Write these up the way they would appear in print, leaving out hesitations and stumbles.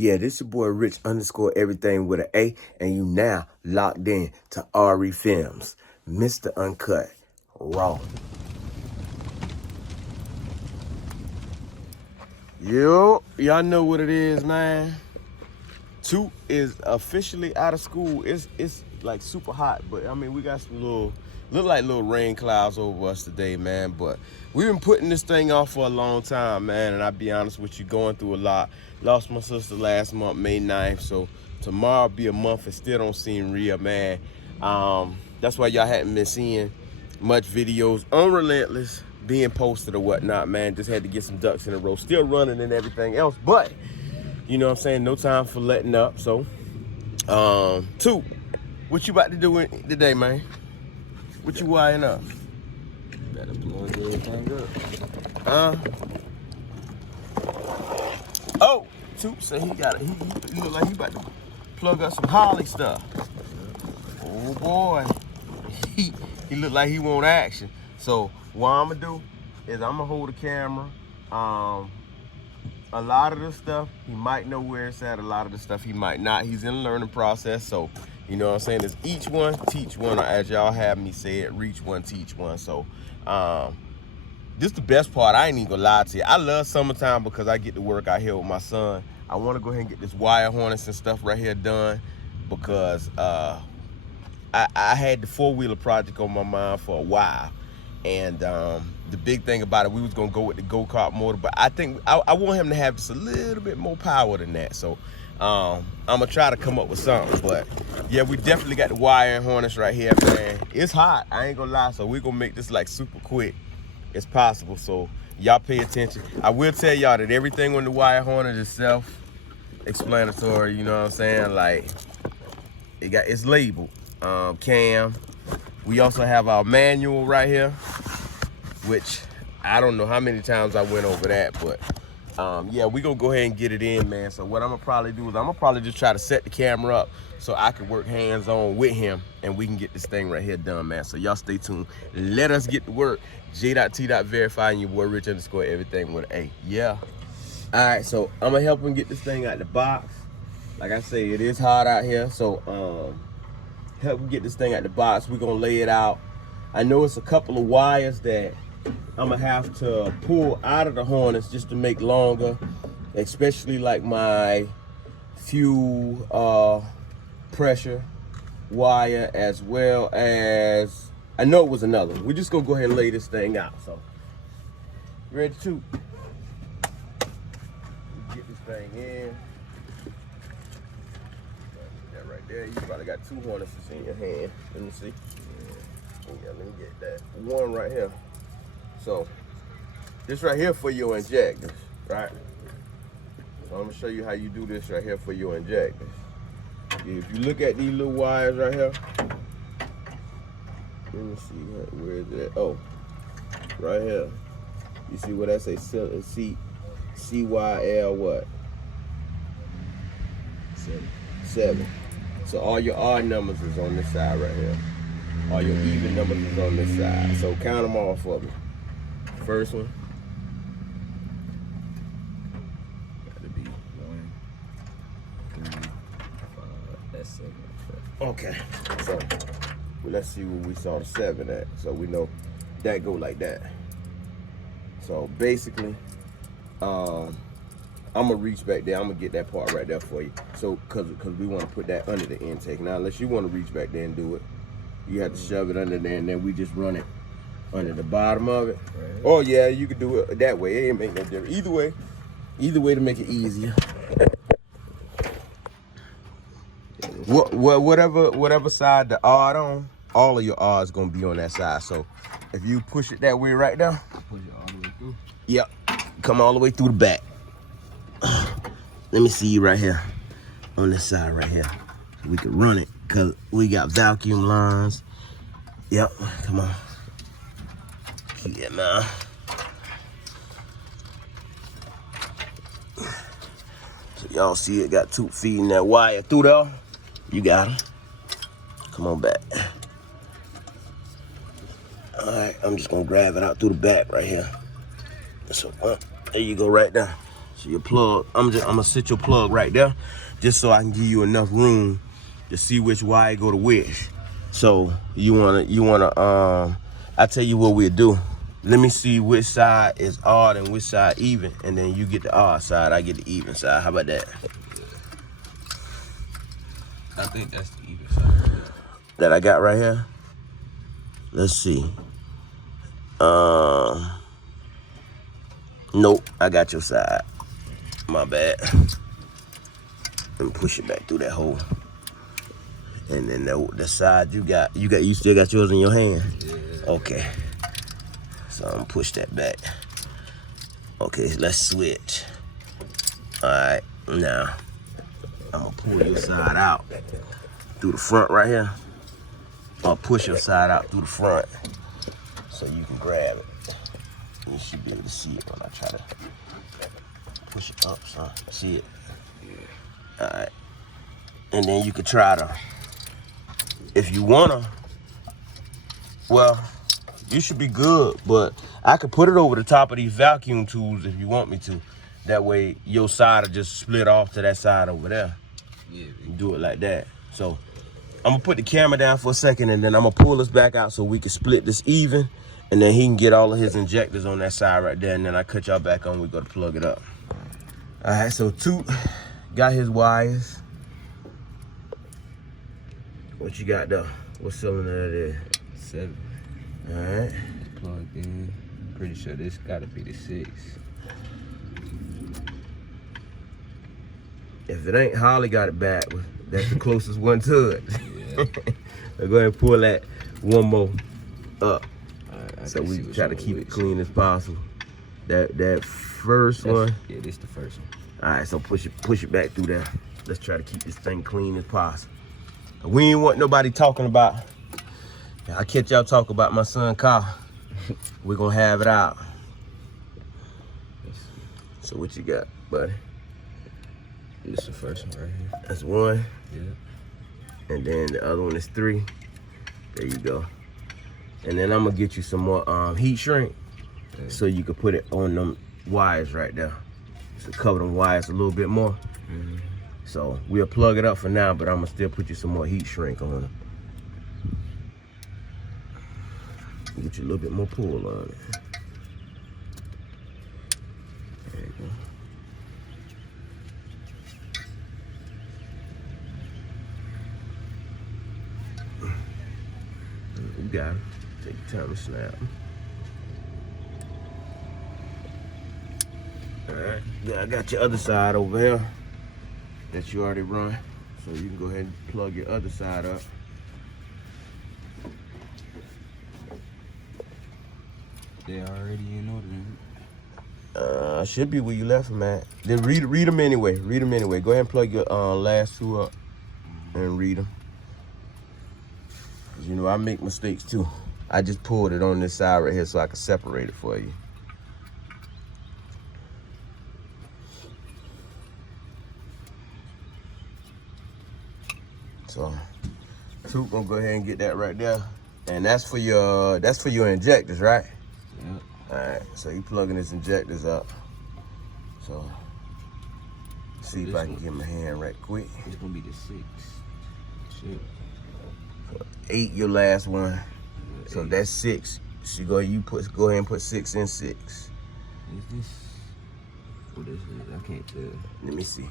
Yeah, this your boy Rich underscore everything with an A, and you now locked in to RE Films, Mr. Uncut, Raw. Yo, y'all know what it is, man. Toot is officially out of school. It's like super hot, but I mean we got some look like little rain clouds over us today, man. But we've been putting this thing off for a long time, man. And I'll be honest with you, going through a lot. Lost my sister last month, May 9th. So tomorrow be a month. It still don't seem real, man. That's why y'all hadn't been seeing much videos on Relentless being posted or whatnot, man. Just had to get some ducks in a row. Still running and everything else, but you know what I'm saying? No time for letting up. So, Toot, what you about to do today, man? What you wiring up? Better plug everything up. Oh, Toot said he got it. He look like he about to plug up some Holly stuff. Oh boy, he look like he want action. So what I'm gonna do is I'm gonna hold the camera. A lot of the stuff he might know where it's at. A lot of the stuff he might not. He's in the learning process. So you know what I'm saying? It's each one, teach one, or as y'all have me say it, reach one, teach one. So this is the best part. I ain't even gonna lie to you. I love summertime because I get to work out here with my son. I want to go ahead and get this wire harness and stuff right here done because I had the four-wheeler project on my mind for a while. And the big thing about it, we was gonna go with the go-kart motor, but I think I want him to have just a little bit more power than that. So I'm gonna try to come up with something. But yeah, we definitely got the wire and harness right here, man. It's hot, I ain't gonna lie. So we're gonna make this like super quick as possible. So y'all pay attention. I will tell y'all that everything on the wire harness is self-explanatory. You know what I'm saying? Like it's labeled cam. We also have our manual right here, which I don't know how many times I went over that, but yeah, we're gonna go ahead and get it in, man. So what I'm gonna probably do is I'm gonna probably just try to set the camera up so I can work hands-on with him and we can get this thing right here done, man. So y'all stay tuned. Let us get to work. J.T.verify and your boy Rich underscore everything with an A. Yeah. All right, so I'm gonna help him get this thing out the box. Like I say, it is hot out here, so help him get this thing out the box. We're gonna lay it out. I know it's a couple of wires that I'm gonna have to pull out of the harness just to make longer, especially like my fuel pressure wire, as well as I know it was another one. We're just gonna go ahead and lay this thing out. So you ready to get this thing in? Right there, you probably got two harnesses in your hand. Let me see. Yeah, let me get that one right here. So this right here for your injectors, right? So I'm gonna show you how you do this right here for your injectors. If you look at these little wires right here, let me see where is it? Oh, right here. You see what that say? CYL what? 7. So all your odd numbers is on this side right here. All your even numbers is on this side. So count them all for me. First one. Gotta be 1, 3, 5. That's 7. okay. So well, let's see where we saw the 7 at. So we know that go like that. So basically, I'm gonna reach back there. I'm gonna get that part right there for you. So, cause we want to put that under the intake. Now, unless you want to reach back there and do it, you have to shove it under there, and then we just run it under the bottom of it. Right. Oh yeah, you could do it that way. It ain't make no difference. Either way to make it easier. Whatever side the odd on, all of your odds gonna be on that side. So, if you push it that way right now, push it all the way through. Yep, come all the way through the back. Let me see you right here on this side right here. We can run it because we got vacuum lines. Yep, come on. Yeah, man. So y'all see it got Toot feeding that wire through there. You got him. Come on back. All right, I'm just gonna grab it out through the back right here. So there you go right there. So your plug, I'm gonna sit your plug right there, just so I can give you enough room to see which wire go to which. So you wanna I tell you what we'll do. Let me see which side is odd and which side even, and then you get the odd side, I get the even side. How about that? I think that's the even side. That I got right here. Let's see. Nope, I got your side. My bad. Let me push it back through that hole. And then the side you still got yours in your hand? Yeah. Okay. So I'm gonna push that back. Okay, let's switch. All right, now I'm gonna pull your side out through the front right here. I'll push your side out through the front so you can grab it. You should be able to see it when I try to push it up, son. See it? Yeah. All right. And then you could try to, if you wanna, well, you should be good, but I could put it over the top of these vacuum tools if you want me to. That way your side will just split off to that side over there. Yeah. Do it like that. So I'm gonna put the camera down for a second, and then I'm gonna pull this back out so we can split this even, and then he can get all of his injectors on that side right there, and then I cut y'all back on, we go to plug it up. All right, so Toot got his wires. What you got though? What cylinder that is? 7. All right. Plugged in. Pretty sure this gotta be the 6. If it ain't, Holly got it back. That's the closest one to it. Yeah. So go ahead and pull that one more up, Right, so we can try to keep it clean as possible. That first one. Yeah, this the first one. All right, so push it back through there. Let's try to keep this thing clean as possible. We ain't want nobody talking about. I catch y'all talk about my son car. We're gonna have it out. So what you got, buddy? This the first one right here. That's 1. Yeah. And then the other one is 3. There you go. And then I'm gonna get you some more heat shrink, so you can put it on them wires right there. So cover them wires a little bit more. So we'll plug it up for now, but I'm gonna still put you some more heat shrink on them. Get you a little bit more pull on it. There you go. You got it. Take your time to snap. All right, yeah, I got your other side over here that you already run. So you can go ahead and plug your other side up. They already in order. Should be where you left them at. Then read them anyway. Read them anyway. Go ahead and plug your last 2 up and read them. You know, I make mistakes too. I just pulled it on this side right here so I can separate it for you. So, Toot gonna go ahead and get that right there, and that's for your injectors, right? Yep. All right. So he plugging his injectors up. So, see if I can get my hand right quick. It's gonna be the 6. Shit. 8, your last one. So 8. that's 6. So go ahead and put 6 in 6. Is this? What is it? I can't tell. Let me see.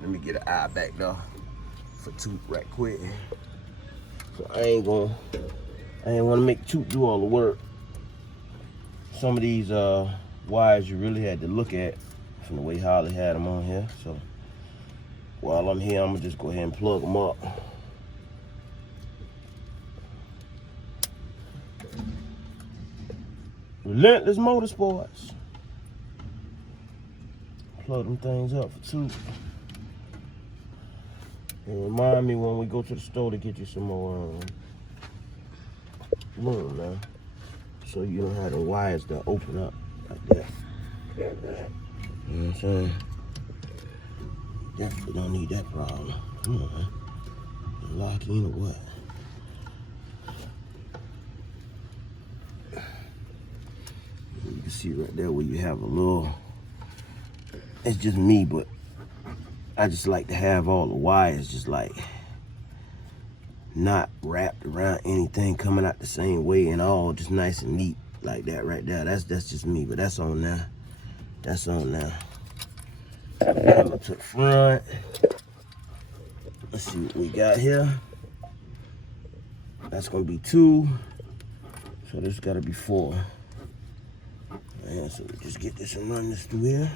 Let me get an eye back though for Toot right quick. So I ain't wanna make Toot do all the work. Some of these wires you really had to look at from the way Holly had them on here. So while I'm here, I'm gonna just go ahead and plug them up. Relentless Motorsports. Plug them things up for Toot. And remind me when we go to the store to get you some more room now. So you don't have the wires that open up like that. You know what I'm saying? Definitely don't need that problem. Come on, man. You lock in or what? You can see right there where you have a little it's just me, but I just like to have all the wires just like not wrapped around anything, coming out the same way and all just nice and neat like that right there. That's just me, but that's on now. That's on now. Coming to the front. Let's see what we got here. That's gonna be 2. So this gotta be 4. And so we just get this and run this through here.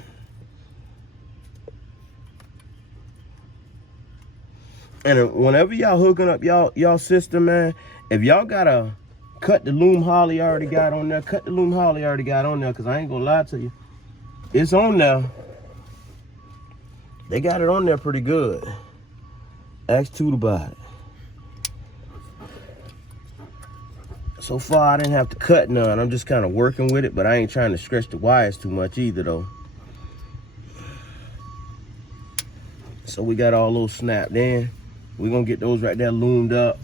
And whenever y'all hooking up y'all system, man, if y'all gotta cut the loom holly already got on there, cut the loom holly already got on there, cause I ain't gonna lie to you. It's on there. They got it on there pretty good. Ask Toot about it. So far, I didn't have to cut none. I'm just kind of working with it, but I ain't trying to stretch the wires too much either, though. So we got all those snapped in. We're gonna get those right there loomed up.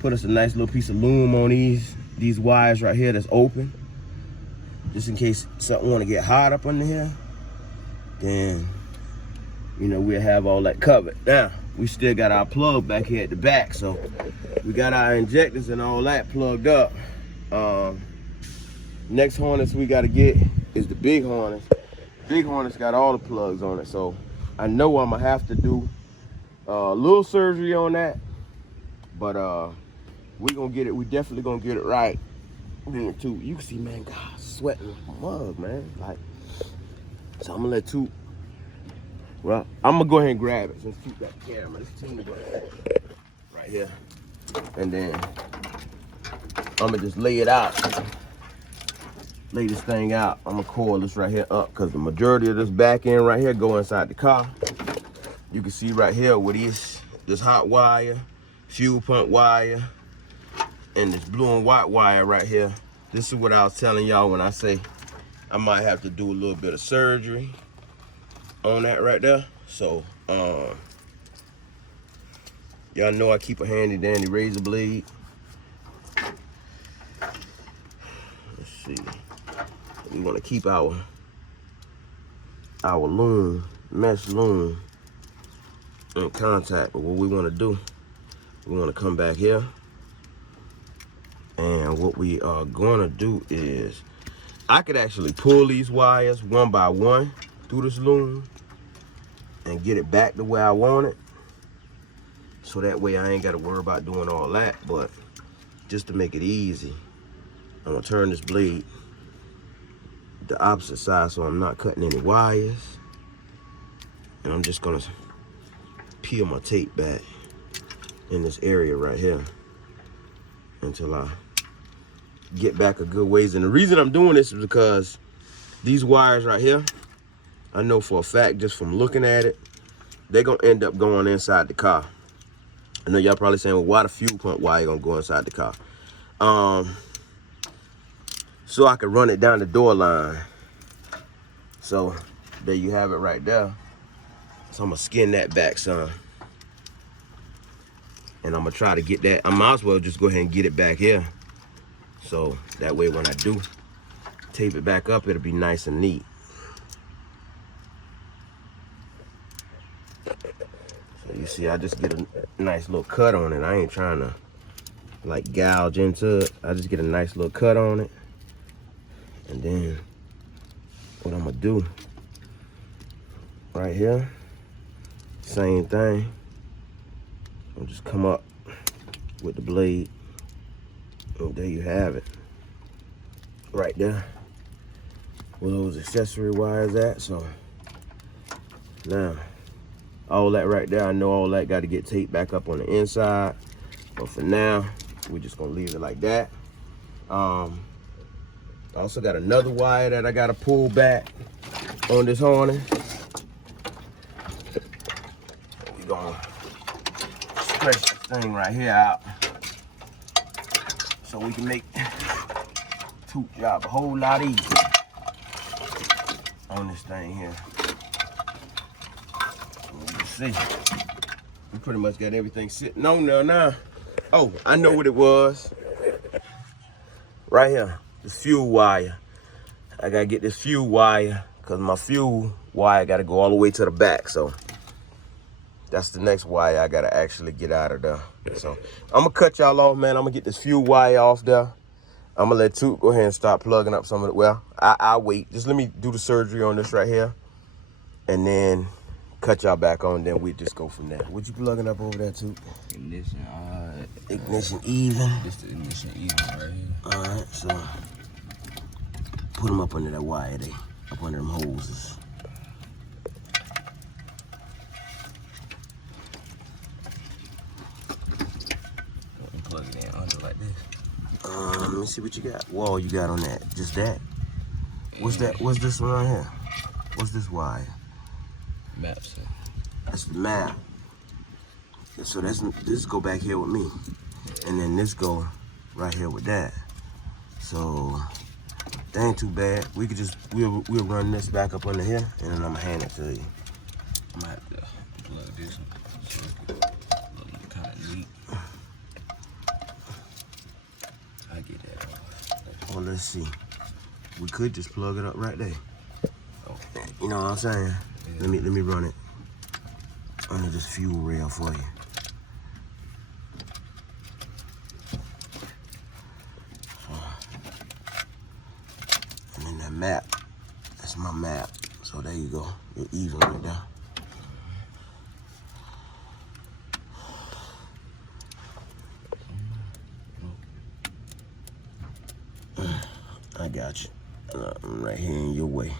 Put us a nice little piece of loom on these wires right here that's open. Just in case something wanna get hot up under here. Then, you know, we'll have all that covered. Now, we still got our plug back here at the back, so we got our injectors and all that plugged up. Next harness we gotta get is the big harness. Big harness got all the plugs on it, so I know I'm gonna have to do a little surgery on that, but we gonna get it. We definitely gonna get it right. You can see, man, God, sweating like a mug, man. Like, so I'm gonna let Toot. Well, I'm gonna go ahead and grab it since Toot got the camera. This team right here, and then I'm gonna just lay it out. Lay this thing out. I'm gonna coil this right here up because the majority of this back end right here go inside the car. You can see right here with this hot wire, fuel pump wire, and this blue and white wire right here. This is what I was telling y'all when I say I might have to do a little bit of surgery on that right there. So y'all know I keep a handy dandy razor blade. Let's see. We want to keep our loom, mesh loom, in contact. But what we want to do, we want to come back here, and what we are going to do is, I could actually pull these wires one by one through this loom and get it back the way I want it, so that way I ain't got to worry about doing all that. But just to make it easy, I'm gonna turn this blade the opposite side so I'm not cutting any wires, and I'm just gonna peel my tape back in this area right here until I get back a good ways. And the reason I'm doing this is because these wires right here, I know for a fact just from looking at it, they're gonna end up going inside the car. I know y'all probably saying, well, why the fuel pump wire gonna go inside the car? So I can run it down the door line. So there you have it right there. So I'm gonna skin that back some. And I'm gonna try to get that. I might as well just go ahead and get it back here. So that way when I do tape it back up, it'll be nice and neat. So you see, I just get a nice little cut on it. I ain't trying to like gouge into it. I just get a nice little cut on it. And then what I'm gonna do right here, same thing. I'll just come up with the blade, and there you have it, right there, where those accessory wires at. So now, all that right there, I know all that got to get taped back up on the inside, but for now, we're just gonna leave it like that. I also got another wire that I gotta pull back on this harness. We're gonna stretch this thing right here out so we can make Toot job a whole lot easier on this thing here. You can see, we pretty much got everything sitting on there now. Oh, I know what it was. Right here. This fuel wire. I gotta get this fuel wire because my fuel wire got to go all the way to the back. So that's the next wire I got to actually get out of there. So I'm going to cut y'all off, man. I'm going to get this fuel wire off there. I'm going to let Toot go ahead and start plugging up some of it. Well, I'll wait. Just let me do the surgery on this right here. And then cut y'all back on. Then we just go from there. What you plugging up over there, Toot? Ignition odd. Ignition even. This the ignition even right here. All right, so put them up under that wire there. Up under them hoses. Plug it in under like this. Let me see what you got. Whoa, you got on that? Just that? What's that? What's this one right here? What's this wire? Map set. That's the map. So this go back here with me, and then this go right here with that. So that ain't too bad. We could just we'll run this back up under here, and then I'm gonna hand it to you. I might have to plug this one so it can look kind of neat. I get that off. Well, let's see. We could just plug it up right there. Oh. You know what I'm saying? Yeah. Let me run it under this fuel rail for you. And then that map, that's my map. So there you go. You're even right there. I got you. I'm right here in your way.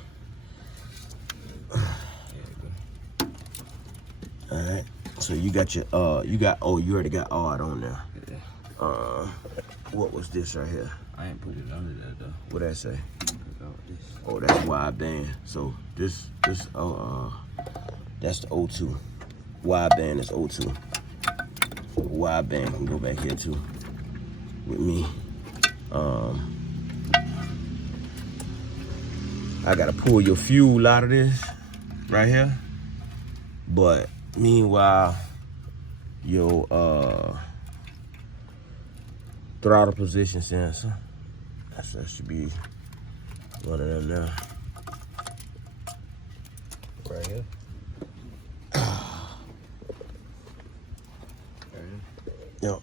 All right. So you got your you already got odd on there. Yeah. What was this right here? I ain't put it under that though. What that say? This. Oh, that's wide band. So this that's the O2. Wide band is O2. Wide band can go back here too with me. I gotta pull your fuel out of this right here. But meanwhile, your throttle position sensor, that should be one of them now. Right here. Yep.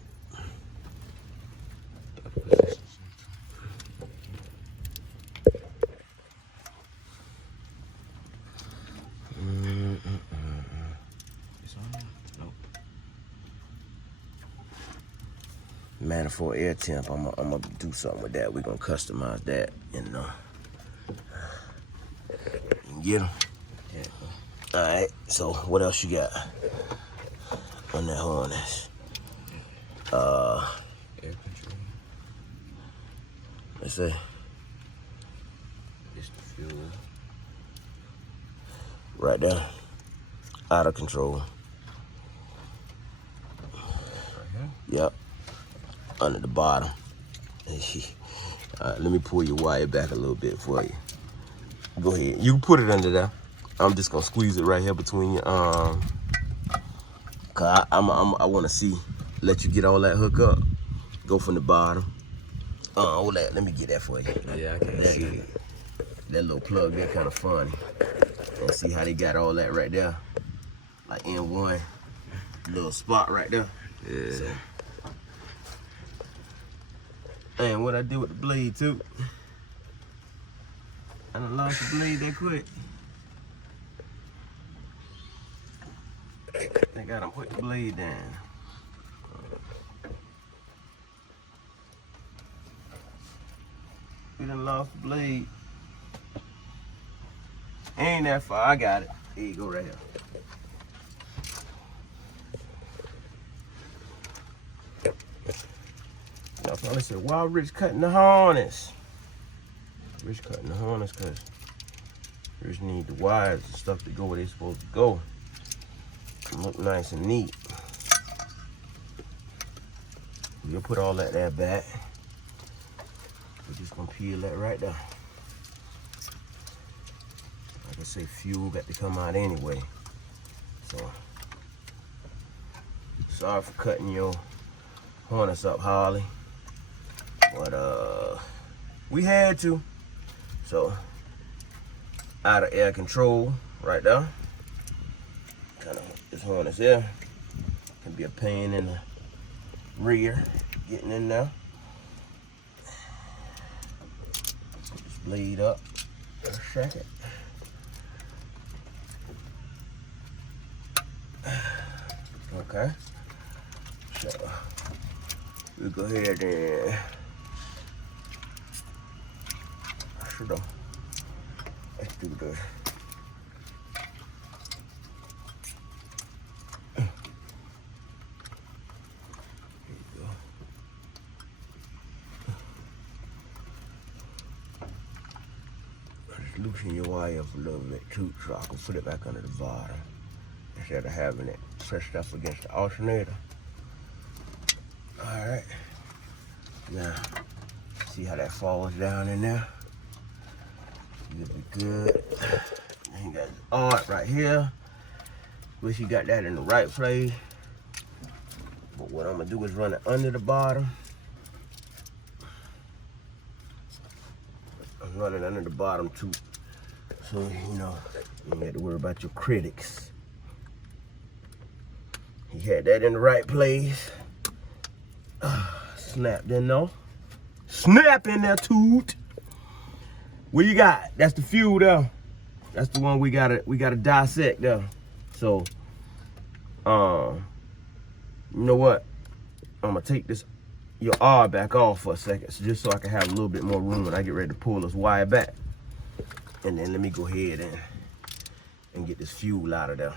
Manifold air temp, I'm gonna do something with that. We're gonna customize that, you know. You can get them. Yeah. All right, so what else you got on that harness? Air control. Let's see. It's the fuel. Right there. Out of control. Right here. Yep. Under the bottom. All right, let me pull your wire back a little bit for you. Go ahead. You can put it under there. I'm just gonna squeeze it right here between your cause I want to see. Let you get all that hook up. Go from the bottom. Hold that. Let me get that for you. Yeah, I can't see it. That little plug there kind of funny. And see how they got all that right there, like in one little spot right there. Yeah. So. And what I did with the blade too. I done lost the blade that quick. I think I done put the blade down. We done lost the blade. Ain't that far, I got it. Here you go right here. Y'all probably said, why Rich cutting the harness? Rich cutting the harness because Rich need the wires and stuff to go where they're supposed to go. And look nice and neat. We'll put all that there back. We're just gonna peel that right there. Like I say, fuel got to come out anyway. So, sorry for cutting your harness up, Harley. But we had to. So out of air control right there. Kind of this harness here can be a pain in the rear getting in there. Put this blade up for a second. Okay, so we'll go ahead and let's do this. Loosen your wire up a little bit too, so I can put it back under the bottom instead of having it pressed up against the alternator. All right, now see how that falls down in there? You'll be good. And you got the art right here. Wish you got that in the right place. But what I'm gonna do is run it under the bottom. I'm running under the bottom too. So, you know, you don't have to worry about your critics. He had that in the right place. Snapped in though. Snap in there, Toot. What you got? That's the fuel there. That's the one we gotta dissect there. So, you know what? I'm gonna take your R back off for a second, so just so I can have a little bit more room when I get ready to pull this wire back. And then let me go ahead and get this fuel out of there.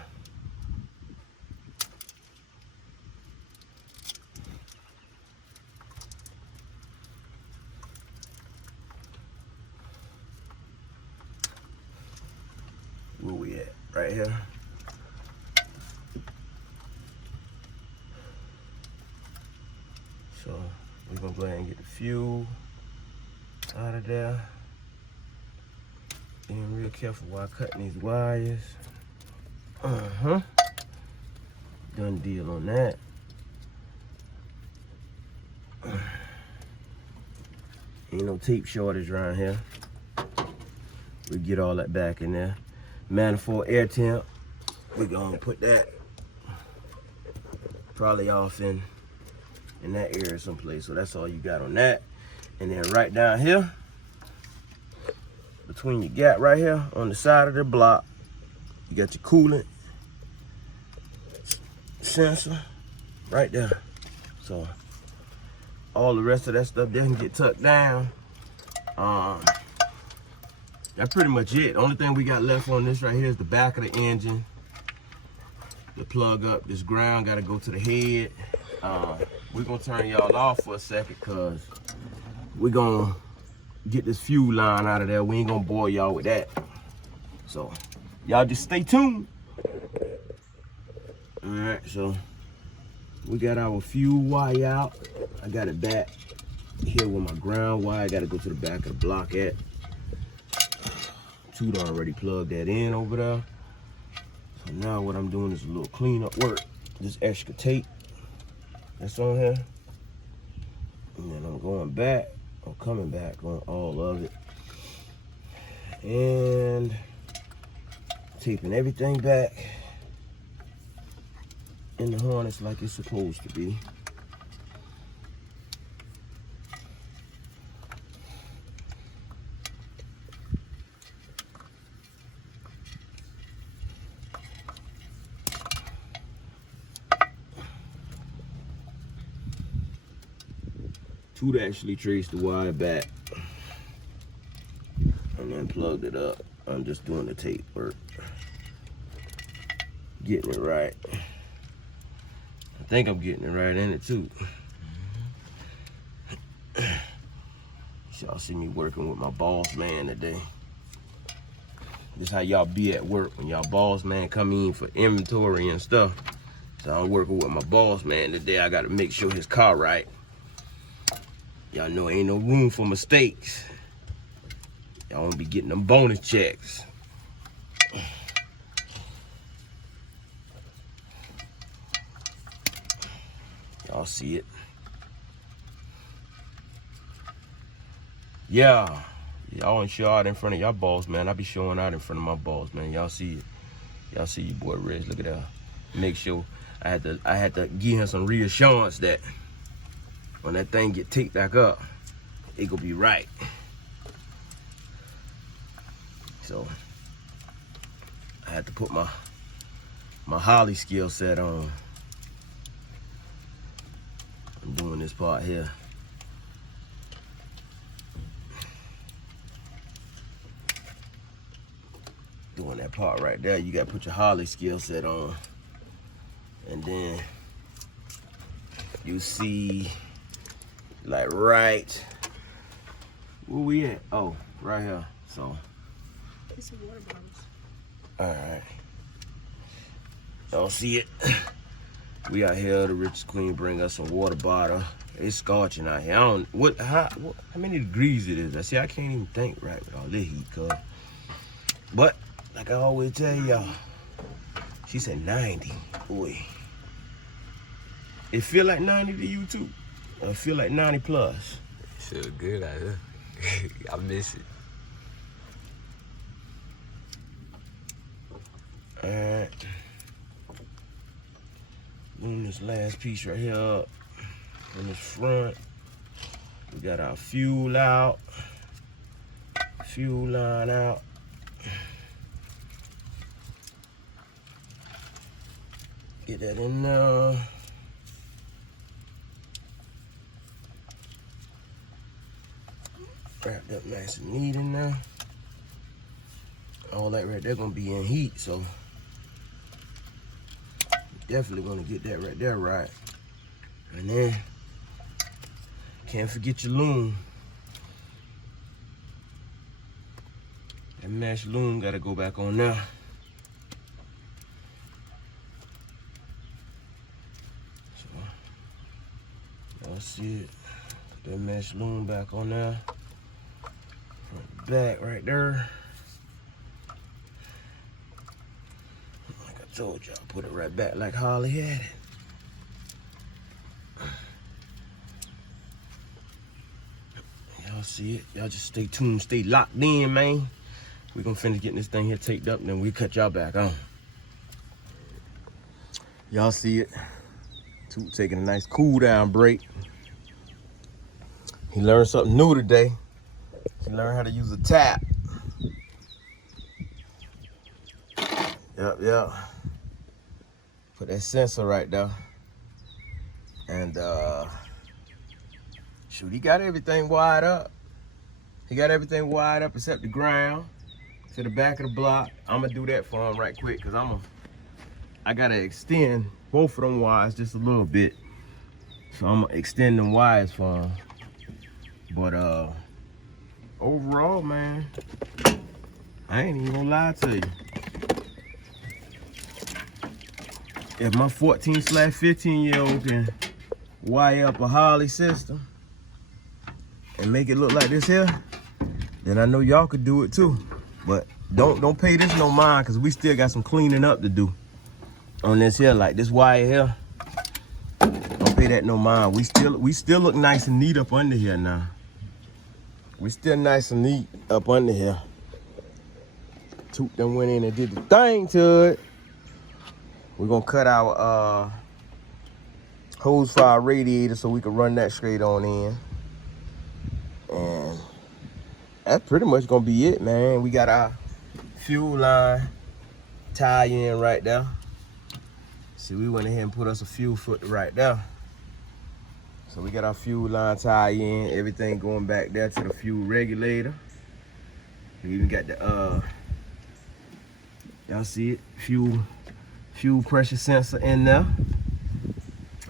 Where we at? Right here. So we're gonna go ahead and get the fuel out of there. Being real careful while cutting these wires. Done deal on that. Ain't no tape shortage around here. We get all that back in there. Manifold air temp. We're gonna put that probably off in that area someplace. So that's all you got on that. And then right down here, between your gap right here on the side of the block, you got your coolant sensor right there. So all the rest of that stuff doesn't get tucked down. That's pretty much it. The only thing we got left on this right here is the back of the engine. The plug up, this ground gotta go to the head. We're gonna turn y'all off for a second because we're gonna get this fuel line out of there. We ain't gonna bore y'all with that. So y'all just stay tuned. All right, so we got our fuel wire out. I got it back here with my ground wire. I gotta go to the back of the block at. Toot already plugged that in over there. So now what I'm doing is a little cleanup work. This extra tape that's on here. And then I'm going back. I'm coming back on all of it. And taping everything back in the harness like it's supposed to be. Toot actually traced the wire back and then plugged it up. I'm just doing the tape work, getting it right. I think I'm getting it right in it too. Y'all see me working with my boss man today. This how y'all be at work when y'all boss man come in for inventory and stuff. So I'm working with my boss man today. I gotta make sure his car right. Y'all know ain't no room for mistakes. Y'all won't be getting them bonus checks. Y'all see it. Yeah, Y'all don't show out in front of y'all balls, man. I be showing out in front of my balls, man. Y'all see it. Y'all see your boy Reg. Look at that. Make sure I had to give him some reassurance that when that thing get ticked back up, it gonna be right. So I had to put my Holly skill set on. I'm doing this part here. Doing that part right there, you gotta put your Holly skill set on. And then you see, like right, where we at? Oh, right here. So, Get some water bottles. all right. Y'all see it? We out here. The richest queen bring us some water bottle. It's scorching out here. I don't how many degrees it is. I see. I can't even think right with all this heat, cuz. But like I always tell y'all, she said 90. Boy, it feel like 90 to you too. I feel like 90 plus. Feel good out here. I miss it. Alright. Doing this last piece right here up on this front. We got our fuel out. Fuel line out. Get that in there. Wrapped up nice and neat in there. All that right there gonna be in heat, so definitely gonna get that right there right. And then can't forget your loom. That mesh loom gotta go back on there. So y'all see it. Put that mesh loom back on there. Front to back right there. Like I told y'all, put it right back like Holly had it. Y'all see it. Y'all just stay tuned, stay locked in, man. We're gonna finish getting this thing here taped up, and then we'll cut y'all back on. Y'all see it. Toot taking a nice cool down break. He learned something new today. He learned how to use a tap. Yep. Put that sensor right there. And shoot, he got everything wired up. He got everything wired up except the ground to the back of the block. I'm gonna do that for him right quick, cause I gotta extend both of them wires just a little bit. So I'm gonna extend them wires for him. But overall, man, I ain't even gonna lie to you. If my 14/15-year-old can wire up a Harley system and make it look like this here, then I know y'all could do it too. But don't pay this no mind, cause we still got some cleaning up to do on this here. Like this wire here, don't pay that no mind. We still look nice and neat up under here now. We still nice and neat up under here. Toot done went in and did the thing to it. We're gonna cut our hose for our radiator so we can run that straight on in. And that's pretty much gonna be it, man. We got our fuel line tie in right there. See, we went ahead and put us a fuel foot right there. So we got our fuel line tie in, everything going back there to the fuel regulator. We even got the y'all see it, fuel pressure sensor in there.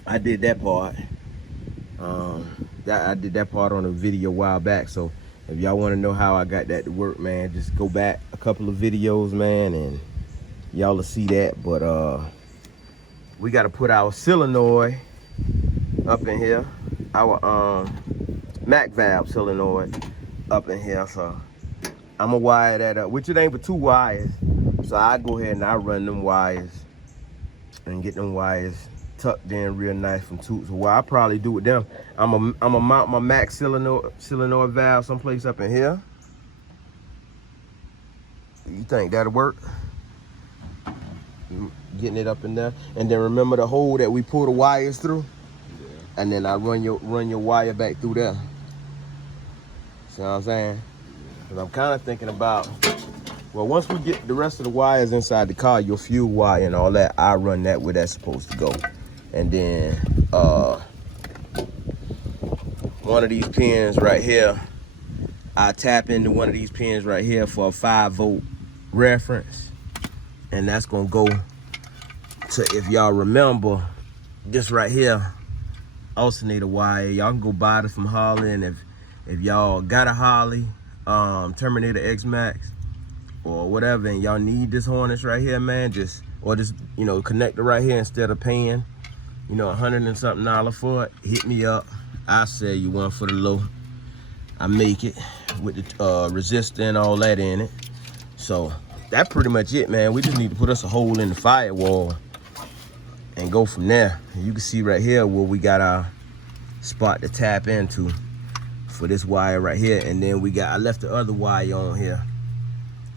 I did that part. I did that part on a video a while back. So if y'all want to know how I got that to work, man, just go back a couple of videos, man, and y'all will see that. But we got to put our solenoid up in here, our Mac valve solenoid up in here. So I'm gonna wire that up, which it ain't but 2 wires. So I go ahead and I run them wires and get them wires tucked in real nice from Toot. So what I probably do with them, I'm gonna mount my Mac solenoid valve someplace up in here. You think that'll work? Getting it up in there, and then remember the hole that we pull the wires through, and then I run your wire back through there. See what I'm saying? Because I'm kind of thinking about, well, once we get the rest of the wires inside the car, your fuel wire and all that, I run that where that's supposed to go, and then one of these pins right here, I tap into one of these pins right here for a 5-volt reference, and that's gonna go to, if y'all remember, this right here, alternator wire. Y'all can go buy this from Harley, and if y'all got a Harley Terminator X Max or whatever, and y'all need this harness right here, man, just you know, connector right here, instead of paying, you know, $100 and something for it, hit me up. I'll sell you one for the low. I make it with the resistor and all that in it. So that's pretty much it, man. We just need to put us a hole in the firewall and go from there. You can see right here where we got our spot to tap into for this wire right here, and then I left the other wire on here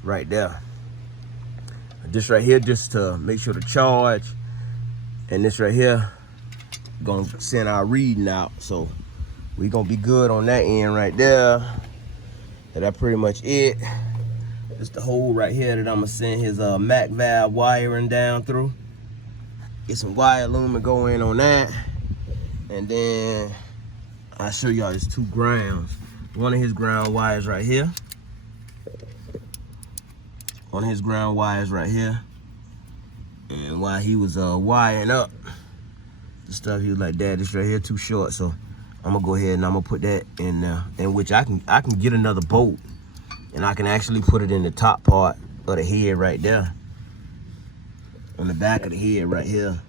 right there. This right here just to make sure to charge, and this right here gonna send our reading out, so we gonna be good on that end right there. And that's pretty much it. Just the hole right here that I'm gonna send his Mac valve wiring down through. Get some wire loom and go in on that, and then I'll show y'all his 2 grounds. One of his ground wires right here. One of his ground wires right here. And while he was wiring up the stuff, he was like, "Dad, this right here too short." So I'm gonna go ahead and I'm gonna put that in there, in which I can get another bolt, and I can actually put it in the top part of the head right there, on the back of the head right here.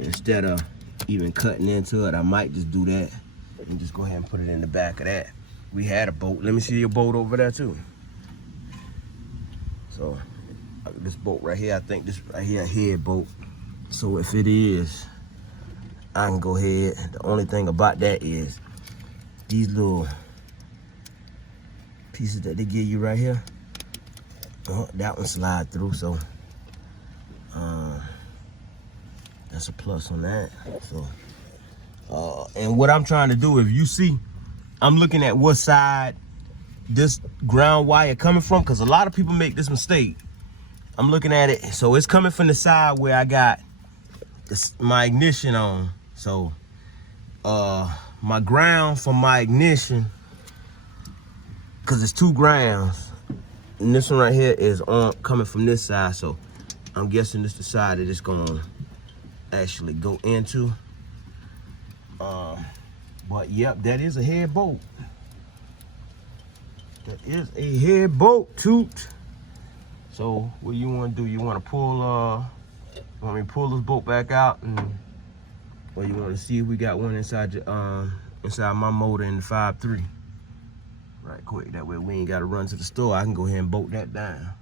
Instead of even cutting into it, I might just do that and just go ahead and put it in the back of that. We had a bolt. Let me see your bolt over there too. So this bolt right here, I think this right here a head bolt. So if it is, I can go ahead. The only thing about that is these little pieces that they give you right here, that one slide through, so that's a plus on that. So and what I'm trying to do, if you see, I'm looking at what side this ground wire coming from, because a lot of people make this mistake. I'm looking at it, so it's coming from the side where I got my ignition on. So my ground for my ignition, because it's 2 grounds, and this one right here is on coming from this side, so I'm guessing this is the side that it's gonna actually go into. But yep, that is a head bolt. That is a head bolt, Toot. So what you want to do? You want to pull want me to pull this bolt back out, and or you want to see if we got one inside your inside my motor in the 5.3 right quick? That way we ain't got to run to the store. I can go ahead and bolt that down.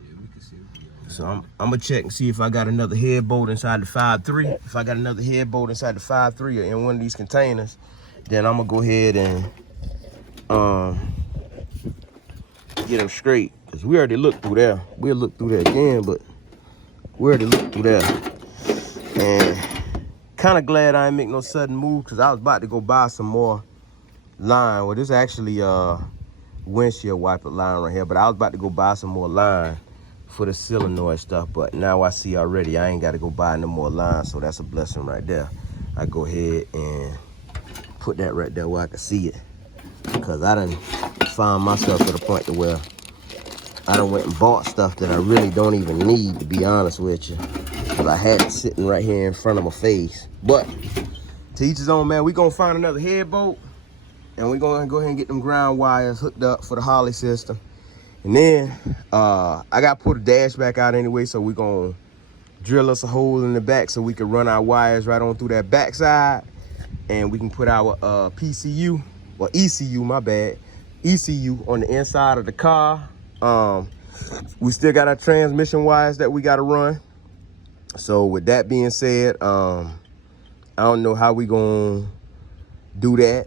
Yeah, we can see it. So I'm gonna check and see if I got another head bolt inside the 5.3. If I got another head bolt inside the 5.3 or in one of these containers, then I'm gonna go ahead and get them straight. Cause we already looked through there. We'll look through there again, but we already looked through there. And kind of glad I ain't make no sudden move, because I was about to go buy some more line. Well, this is actually windshield wiper line right here, but I was about to go buy some more line for the solenoid stuff, but now I see already I ain't got to go buy no more line, so that's a blessing right there. I go ahead and put that right there where I can see it, because I done found myself to the point to where I done went and bought stuff that I really don't even need, to be honest with you, because I had it sitting right here in front of my face. But to each his own, man. We gonna find another head bolt, and we gonna go ahead and get them ground wires hooked up for the Harley system. And then I got to put a dash back out anyway, so we gonna drill us a hole in the back so we can run our wires right on through that back side, and we can put our PCU, or ECU, my bad, ECU on the inside of the car. We still got our transmission wires that we got to run. So with that being said, I don't know how we gonna do that.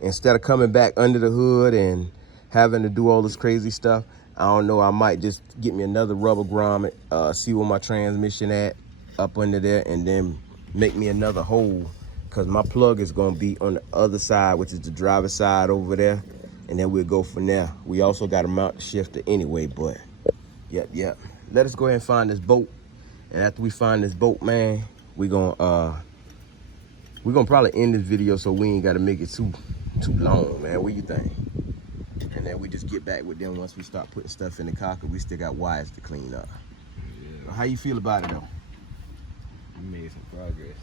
Instead of coming back under the hood and having to do all this crazy stuff, I don't know, I might just get me another rubber grommet, see where my transmission at up under there, and then make me another hole, because my plug is going to be on the other side, which is the driver's side over there, and then we'll go from there. We also got to mount the shifter anyway, but yep. Let us go ahead and find this boat, and after we find this boat, man, we're gonna probably end this video so we ain't got to make it too long, man. What you think? And then we just get back with them once we start putting stuff in the car, because we still got wires to clean up. Yeah. How you feel about it, though? You made some progress.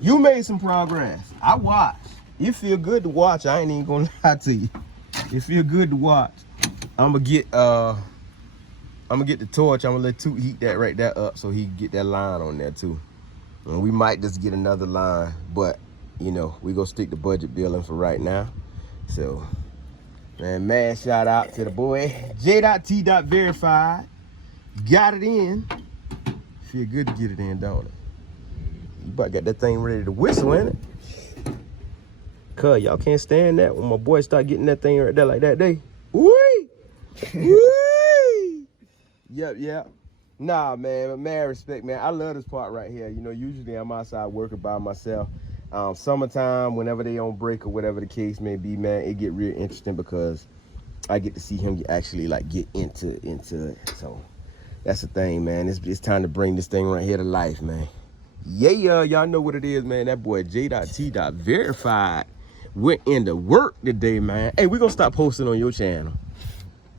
You made some progress. I watched. It feel good to watch. I ain't even gonna lie to you. It feel good to watch. I'm gonna get the torch. I'm gonna let Toot heat that right there up so he can get that line on there too. And we might just get another line, but you know, we gonna stick to budget billing for right now. So, man, mad shout out to the boy J.T.Verified. Got it in. Feel good to get it in, don't it? You about got that thing ready to whistle, ain't it? Cuz y'all can't stand that when my boy start getting that thing right there like that day. Woo! Woo! Yep. Nah, man, mad respect, man. I love this part right here. You know, usually I'm outside working by myself. Summertime, whenever they on break or whatever the case may be, man, it get real interesting because I get to see him actually like get into it. So that's the thing, man. It's time to bring this thing right here to life, man. Yeah, y'all know what it is, man. That boy J.T.Verified went into work today, man. Hey, we're gonna stop posting on your channel.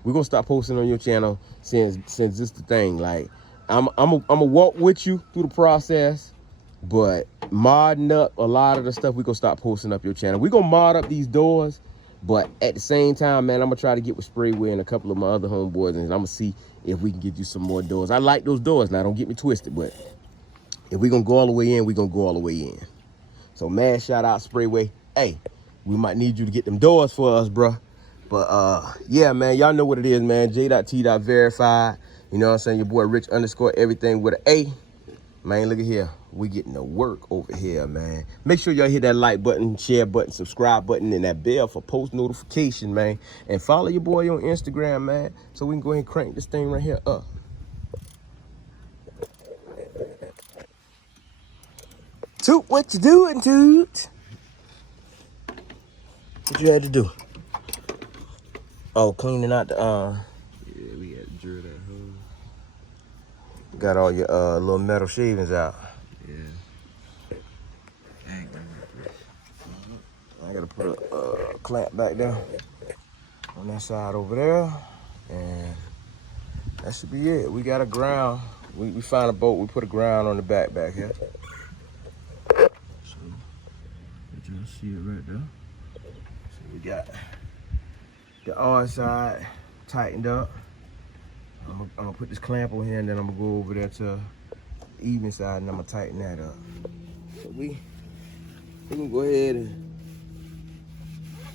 We're gonna stop posting on your channel since this the thing. Like, I'm gonna walk with you through the process, but modding up a lot of the stuff, we're gonna stop posting up your channel. We're gonna mod up these doors, but at the same time, man, I'm gonna try to get with Sprayway and a couple of my other homeboys, and I'm gonna see if we can get you some more doors. I like those doors. Now, don't get me twisted, but if we're gonna go all the way in, we're gonna go all the way in. So, man, shout out Sprayway. Hey, we might need you to get them doors for us, bro. But yeah, man, y'all know what it is, man. J.T.Verified. You know what I'm saying? Your boy Rich _ everything with an A. Man, look at here. We getting to work over here, man. Make sure y'all hit that like button, share button, subscribe button, and that bell for post notification, man. And follow your boy on Instagram, man, so we can go ahead and crank this thing right here up. Toot, what you doing, Toot? What you had to do? Oh, cleaning out the Yeah, we had to drill that hole. got all your little metal shavings out. Yeah. I gotta put a clamp back there on that side over there, and that should be it. We got a ground. We found a boat. We put a ground on the back here. So you see it right there. So we got the R side tightened up. I'm gonna put this clamp on here, and then I'm gonna go over there to the even side, and I'm gonna tighten that up. So we gonna go ahead and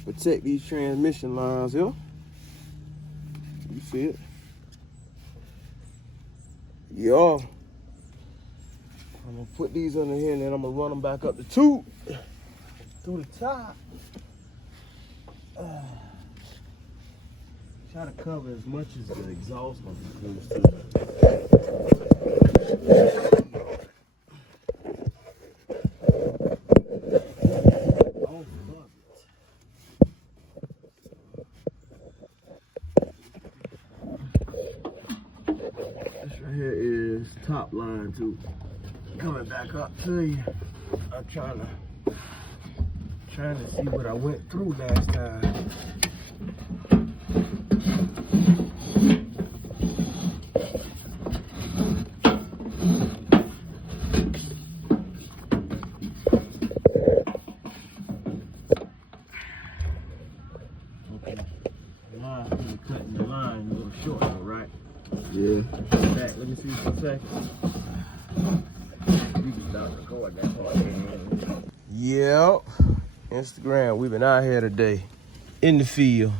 protect these transmission lines here. You see it? Yeah. I'm gonna put these under here, and then I'm gonna run them back up the tube through the top. Try to cover as much as the exhaust of the goes through. Oh, fuck it. This right here is top line too. Coming back up to you. I'm trying to see what I went through last time. Cutting the line a little short though, right? Yeah. Back, let me see for a second. You can stop recording that part. Yep. Instagram, we've been out here today in the field.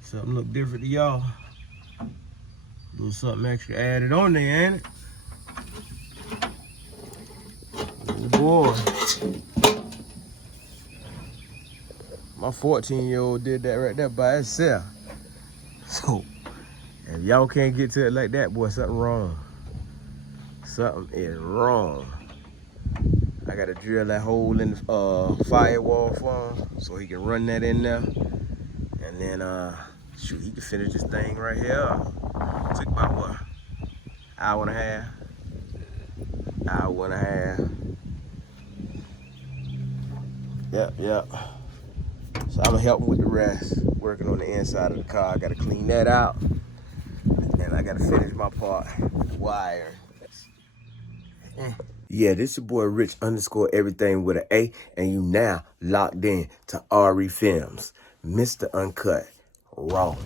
Something look different to y'all. A little something extra added on there, ain't it? Oh boy. My 14-year-old did that right there by itself. So, if y'all can't get to it like that, boy, something wrong. Something is wrong. I gotta drill that hole in the firewall for him so he can run that in there. And then, shoot, he can finish this thing right here. Took about what? Hour and a half? Hour and a half. Yep. So I'm gonna help him with the rest. Working on the inside of the car. I gotta clean that out. And I gotta finish my part with the wire. Yeah, this your boy Rich _ everything with an A, and you now locked in to RE Films, Mr. Uncut, Raw.